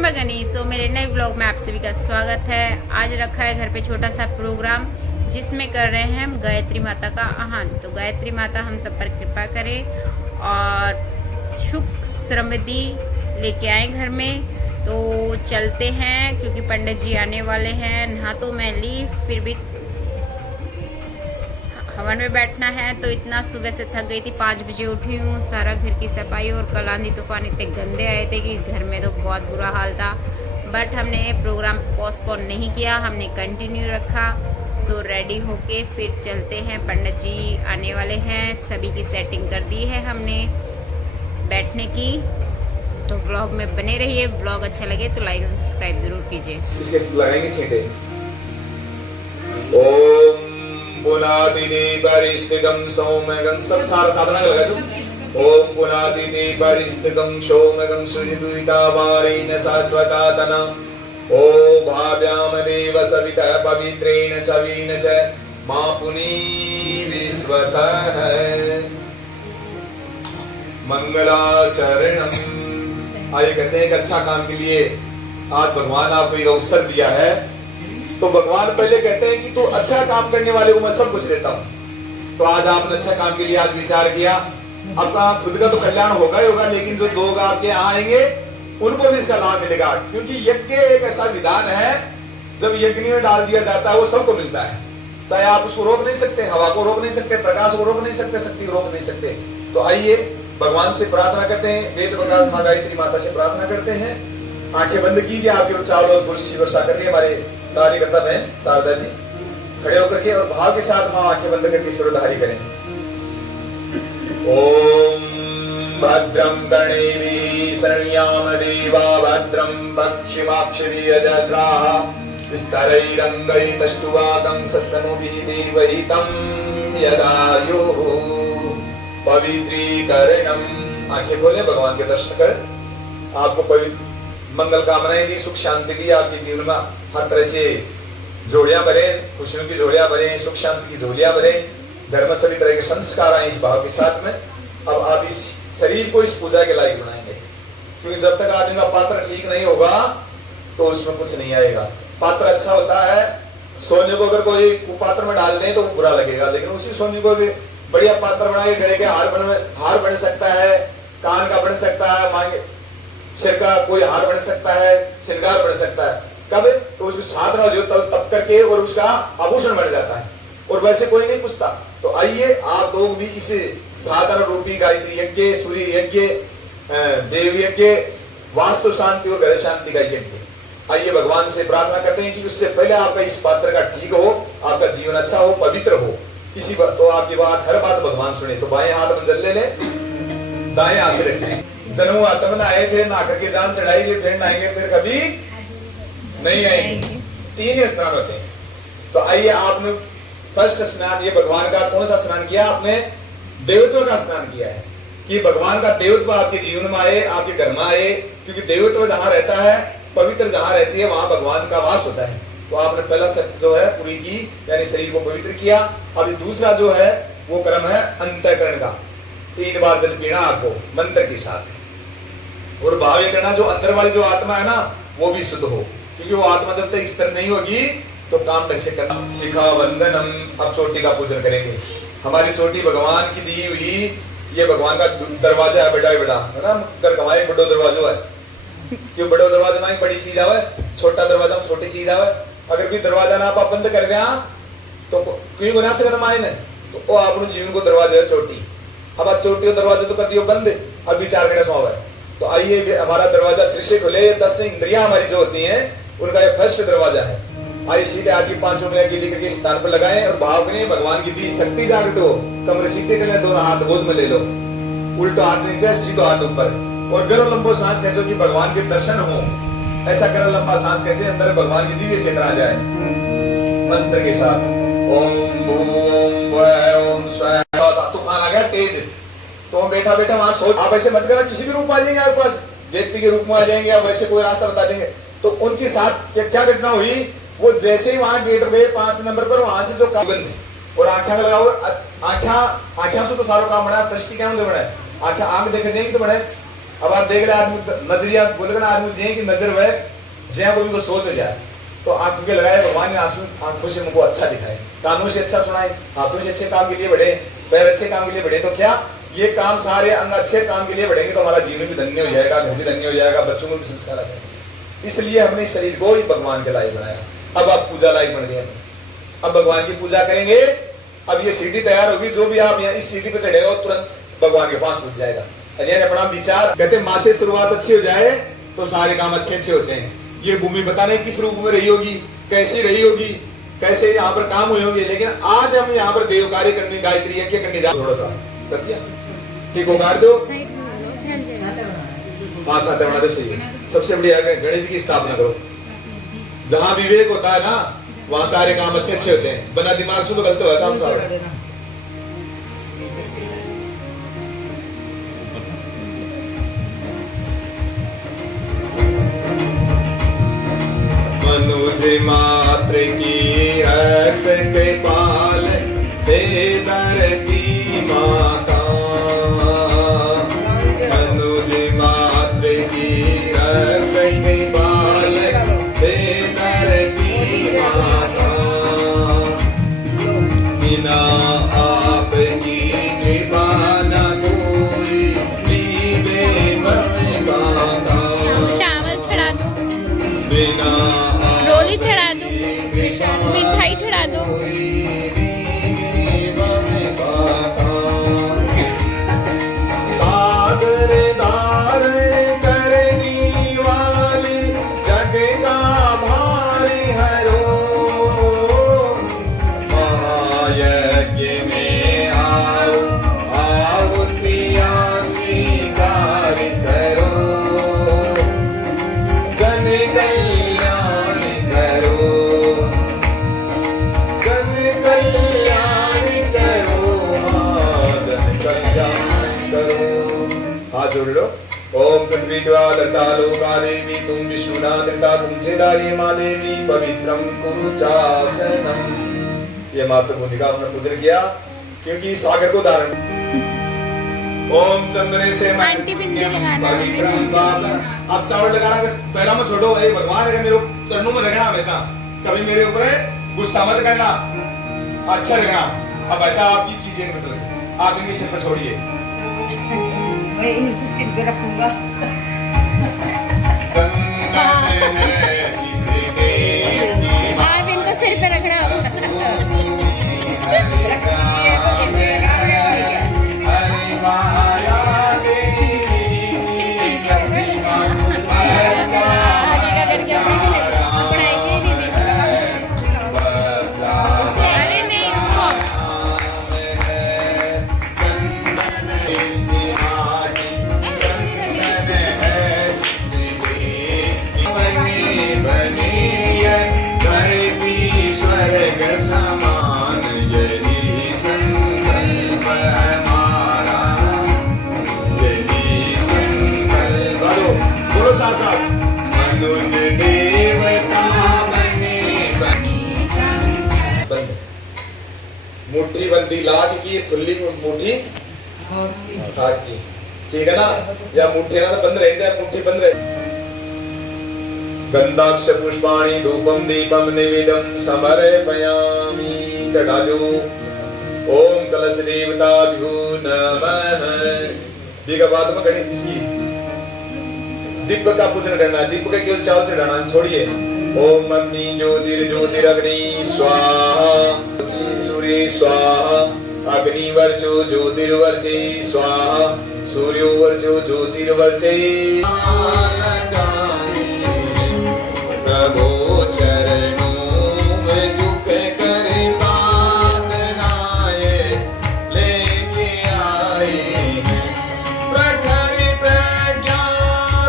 मैं गनीशो मेरे नए ब्लॉग में आप सभी का स्वागत है। आज रखा है घर पे छोटा सा प्रोग्राम जिसमें कर रहे हैं हम गायत्री माता का आह्वान। तो गायत्री माता हम सब पर कृपा करे और सुख समृद्धि लेके आए घर में। तो चलते हैं क्योंकि पंडित जी आने वाले हैं। नहा तो मैं ली फिर भी हवन में बैठना है। तो इतना सुबह से थक गई थी, 5 बजे उठी हूँ। सारा घर की सफाई और कल आंधी तूफान इतने गंदे आए थे कि घर में तो बहुत बुरा हाल था। बट हमने प्रोग्राम पोस्टपोन नहीं किया, हमने कंटिन्यू रखा। सो रेडी होके फिर चलते हैं। पंडित जी आने वाले हैं, सभी की सेटिंग कर दी है हमने बैठने की। तो ब्लॉग में बने रहिए। ब्लॉग अच्छा लगे तो लाइक और सब्सक्राइब जरूर कीजिए। इसके लगाएंगे छींटे। ओम पुनातिथि परिस्थितम सौम्यगं सब सारा साधना लगा दो। ओम पुनातिथि परिस्थितम सौम्यगं सुजितुतावारेण शाश्वतातन। ओम भाव्याम देव सविता पवित्रेण चवीन च मा पुनी विश्वतः मंगलाचरणम। आइए कहते हैं कि अच्छा काम के लिए आज भगवान आपको एक अवसर दिया है। तो भगवान पहले कहते हैं कि तू अच्छा काम करने वाले को मैं सब कुछ देता हूँ। तो आज आपने अच्छा काम के लिए आज विचार किया। आपका खुद का तो कल्याण होगा ही होगा, लेकिन जो लोग आपके यहाँ आएंगे उनको भी इसका लाभ मिलेगा। क्योंकि यज्ञ एक ऐसा विधान है, जब यज्ञ में डाल दिया जाता है वो सबको मिलता है। चाहे आप उसको रोक नहीं सकते, हवा को रोक नहीं सकते, प्रकाश को रोक नहीं सकते, शक्ति को रोक नहीं सकते। तो आइए भगवान से प्रार्थना करते हैं, वेद प्रकार माँ गायत्री माता से प्रार्थना करते हैं। आंखें बंद कीजिए। आपके उच्चारण और पुरुष की वर्षा करिए। हमारे कार्यकर्ता बहन शारदा जी खड़े होकर के और भाव के साथ मां आंखें बंद करके सिरोधारी करें। ओम भद्रं कर्णेभिः शरण्याम देवा भद्रं पश्चिमाक्षभिर्यजत्राः विस्तरैरङ्गैस्तुवातं सस्तनूभिः देवहितं यदायुः पवित्रीकरणम्। आंखें खोलें, भगवान के दर्शन करें। आपको पवित्र मंगल कामनाएं दी, सुख शांति दी। आपके जीवन में हर तरह से जोड़ियां भरे, खुशियों की जोड़ियां भरे, सुख शांति की झोलियां भरे, धर्म सभी तरह के संस्कार आए इस भाव के साथ में। अब आप इस शरीर को इस पूजा के लायक बनाएंगे, क्योंकि जब तक आदमी का पात्र ठीक नहीं होगा तो उसमें कुछ नहीं आएगा। पात्र अच्छा होता है। सोने को अगर कोई कुपात्र में डाल दें तो वो बुरा लगेगा, लेकिन उसी सोने को बढ़िया पात्र बना के गले के हार बन सकता है, कान का बन सकता है, मांगे सिर का कोई हार बन सकता है, श्रृंगार बन सकता है। कब? तो उसकी साधना जो तब करके और उसका आभूषण बन जाता है, और वैसे कोई नहीं पूछता। तो आइए आप लोग भी इस साधना रूपी गायत्री यज्ञ, सूर्य यज्ञ, देव यज्ञ, वास्तु शांति और घर शांति का यज्ञ, आइए भगवान से प्रार्थना करते हैं कि उससे पहले आपका इस पात्र का ठीक हो, आपका जीवन अच्छा हो, पवित्र हो। इसी बात तो आपकी बात हर बात भगवान सुने। तो बाएं हाथ में जल ले, दाएं हाथ से रखें। जन्म आत्मा आए थे, ना करके जान चढ़ाई थे, फिर आएंगे, फिर कभी नहीं आएंगे। 3 स्नान होते हैं। तो आइए आपने फर्स्ट स्नान, ये भगवान का कौन सा स्नान किया? आपने देवत्व का स्नान किया है कि भगवान का देवत्व आपके जीवन में आए, आपके घर में आए। क्योंकि देवत्व जहां रहता है, पवित्र जहां रहती है, वहां भगवान का वास होता है। तो आपने पहला सत्य जो है पूरी की, यानी शरीर को पवित्र किया। अब दूसरा जो है वो कर्म है अंतःकरण का। 3 बार जल पीना आपको मंत्र के साथ, और भाव ये करना जो अंदर वाली जो आत्मा है ना वो भी शुद्ध हो, क्योंकि वो आत्मा जब तक स्थिर नहीं होगी तो काम ढंग से करना। शिखा वंदनम। अब चोटी का पूजन करेंगे। हमारी चोटी भगवान की दी हुई, ये भगवान का दरवाजा है, बड़ा है ना, घर कमाए बड़ो दरवाजा है। क्यों बड़ो दरवाजा ना बड़ी चीज आवे, छोटा दरवाजा में छोटी चीज आवे। अगर भी दरवाजा ना आप बंद कर दिया तो क्यों गुना से खत्म आए ना, तो वो आप जीवन को दरवाजा है चोटी। अब आप चोटी और दरवाजा तो कर दियो बंद, अब विचार करना सौ है। तो आइए हमारा दरवाजा फिर से खुले। 10 इंद्रियां हमारी जो होती हैं उनका ये फर्स्ट दरवाजा है। आइए सीधे आगे 5 उंगलियां गीली करके स्थान पर लगाएं और भाव करें भगवान की दी शक्ति जागृत हो। कमर सीधे कर लें, दोनों हाथ गोद में ले लो, उल्टा हाथ नीचे, सीधो हाथ ऊपर, और गर्म लंबो सांस खेचो कि भगवान के दर्शन हो। ऐसा गर्म लंबा सांस खेचे, अंदर भगवान की दिव्य चेतना आ जाए मंत्र के साथ। ओम भूम ओम स्वाहा। तूफान आ गया तेज, तो बैठा बैठा वहां सोच। आप ऐसे मत करना, किसी भी रूप में आ जाएंगे आपके पास, व्यक्ति के रूप में आ जाएंगे, आप वैसे कोई रास्ता बता देंगे। तो उनके साथ क्या घटना हुई, वो जैसे ही वहां गेट पे 5 नंबर पर वहां से जो बंद और आंखें लगाओ। आंखें से तो सारा काम बना, सृष्टि क्या होते बना, आंख देखे जाएंगे तो बड़े अब आप देख रहे आदमी नजरिया बोलेगा ना आदमी जे की नजर वह जय को भी वो सोच हो जाए तो आंखों के लगाए भगवान ने आंखों से मुझको अच्छा दिखाए, कानों से अच्छा सुनाए, हाथों से अच्छे काम के लिए बढ़े, पैर अच्छे काम के लिए बढ़े, तो क्या ये काम सारे अंग अच्छे काम के लिए बढ़ेंगे तो हमारा जीवन भी धन्य हो जाएगा, घर भी धन्य हो जाएगा, बच्चों को भी संस्कार आ जाएगा। इसलिए हमने इस शरीर को ही भगवान के लायक बनाया। अब आप पूजा लायक बन गए, अब भगवान की पूजा करेंगे। अब ये सीढ़ी तैयार होगी, जो भी आप यहाँ इस सीढ़ी पे चढ़ेगा तुरंत भगवान के पास पहुंच जाएगा। अपना विचार कहते माँ से शुरुआत अच्छी हो जाए तो सारे काम अच्छे अच्छे होते हैं। ये भूमि पता नहीं किस रूप में रही होगी, कैसी रही होगी, कैसे यहाँ पर काम हुए होंगे, लेकिन आज हम यहाँ पर देव कार्य करने, गायत्री यज्ञ करने जा, थोड़ा सा कर दिया ठीक हो, गाड़ दो। हाँ साथ बना दो, सही है। सबसे बढ़िया गणेश जी की स्थापना करो। जहाँ विवेक होता है ना वहाँ सारे काम अच्छे अच्छे होते हैं, बना दिमाग से तो गलत होता है काम सारा। मनुज मात्र की रक्षक पाल धरती माता, मनुज मात्र की रक्षक पाल धरती माता, बिना आपकी कृपा न कोई जीवे माता। चावल चढ़ा दो, बिना रोली चढ़ा दो, मिठाई चढ़ा दो। सागर धारण करने वाली जग का भारी हरो, महायज्ञ में आओ आहुतियाँ स्वीकार करो, जन कल्याण करो, जन कल्याण करो, जन कल्याण करो। हाथ जोड़ लो। ओम पृथ्वी द्वादता लोका देवी तुम विष्णुना धृता तुम छेदारी माँ देवी पवित्रम कुरु चासनम। ये मातृ भूमिका हमने पूजन किया क्योंकि सागर को धारण। ओम चंद्रे से आंटी बिंदी लगाना, पवित्रम सागर। आप चावल लगाना पहला मत छोड़ो, ये भगवान है, मेरे चरणों में रखना हमेशा, कभी मेरे ऊपर गुस्सा मत करना, अच्छा रखना। अब ऐसा आपकी कीजिए, मतलब आप इनकी सिर पर छोड़िए। मैं इनकी सिर पे रखूंगा। आप इनको सिर पे रखना। लक्ष्मी है तो सिर पे रखना पड़ेगा। आगे का करके पढ़ाएंगे ही नहीं। अरे नहीं रुको, समान यही संकल्प हमारा, यही संकल्प। बोलो साथ साथ। मनुज देवता बने बंद, मुट्ठी बंदी लाग की खुली मुट्ठी हाथ की, ठीक है ना, या मुट्ठी ना तो बंद रह जाए, मुट्ठी बंद रहे। गंधाक्ष पुष्पाणि धूपम दीपम निवेदम समर्पयामि, चढ़ा दो। ओम कलश देवताभ्यो नमः। ठीक है, बाद में गणित इसकी दीप का पूजन करना, दीप का केवल चावल चढ़ाना छोड़िए। ओम अग्नि ज्योतिर्ज्योतिरग्नि स्वाहा, सूर्य स्वाहा, अग्निवर्चो ज्योतिर्वर्चे स्वाहा, सूर्योवर्चो ज्योतिर्वर्चे। प्रभु चरणों में झुक कर प्रार्थनाए लेके आए हैं, प्रखर प्रज्ञा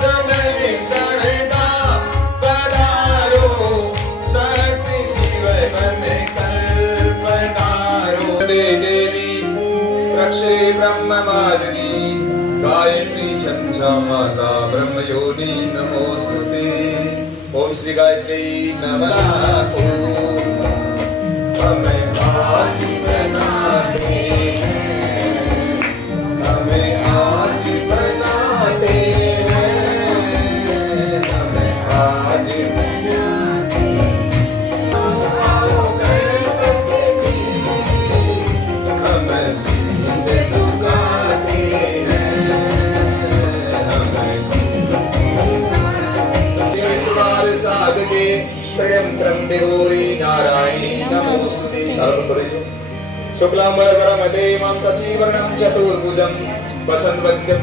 सबल सरदा पधारो, शक्ति शिव बन कर पधारो। देवी रक्षे ब्रह्मवादिनी गायत्री छंसा माता ब्रह्म योनि नमोस्तुते। ओम श्री गायत्री नमः। हमें आज बनाते हैं, हमें आज बनाते साधके श्रियं त्र्यंबके गौरी नारायणी नमोस्तुते सर्वतोरे शुक्लांबरधरं देवां सचीवर्णं चतुर्भुजं वसन्तवद्यं